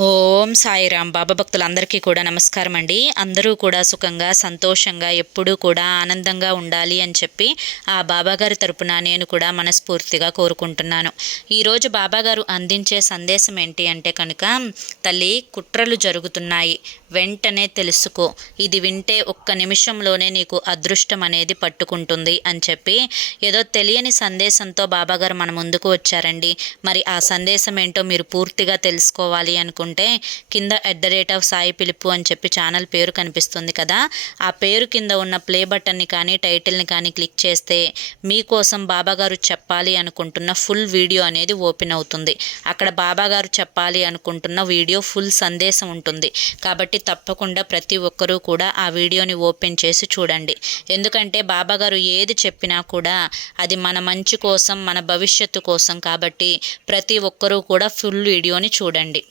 Oh. ఓం సాయిరామ్. బాబా భక్తులందరికీ కూడా నమస్కారం అండి. అందరూ కూడా సుఖంగా సంతోషంగా ఎప్పుడూ కూడా ఆనందంగా ఉండాలి అని చెప్పి ఆ బాబాగారి తరపున నేను కూడా మనస్ఫూర్తిగా కోరుకుంటున్నాను. ఈరోజు బాబాగారు అందించే సందేశం ఏంటి అంటే కనుక తల్లి కుట్రలు జరుగుతున్నాయి. వెంటనే తెలుసుకో. ఇది వింటే ఒక్క నిమిషంలోనే నీకు అదృష్టం అనేది పట్టుకుంటుంది అని చెప్పి ఏదో తెలియని సందేశంతో బాబాగారు మన ముందుకు వచ్చారండి. మరి ఆ సందేశం ఏంటో మీరు పూర్తిగా తెలుసుకోవాలి అనుకుంటే కింద at the rate of Sai పిలుపు అని చెప్పి ఛానల్ పేరు కనిపిస్తుంది కదా. ఆ పేరు కింద ఉన్న ప్లే బటన్ని కానీ టైటిల్ని కానీ క్లిక్ చేస్తే మీకోసం బాబాగారు చెప్పాలి అనుకుంటున్న ఫుల్ వీడియో అనేది ఓపెన్ అవుతుంది. అక్కడ బాబాగారు చెప్పాలి అనుకుంటున్న వీడియో ఫుల్ సందేశం ఉంటుంది. కాబట్టి తప్పకుండా ప్రతి ఒక్కరూ కూడా ఆ వీడియోని ఓపెన్ చేసి చూడండి. ఎందుకంటే బాబాగారు ఏది చెప్పినా కూడా అది మన మంచి కోసం మన భవిష్యత్తు కోసం కాబట్టి ప్రతి ఒక్కరూ కూడా ఫుల్ వీడియోని చూడండి.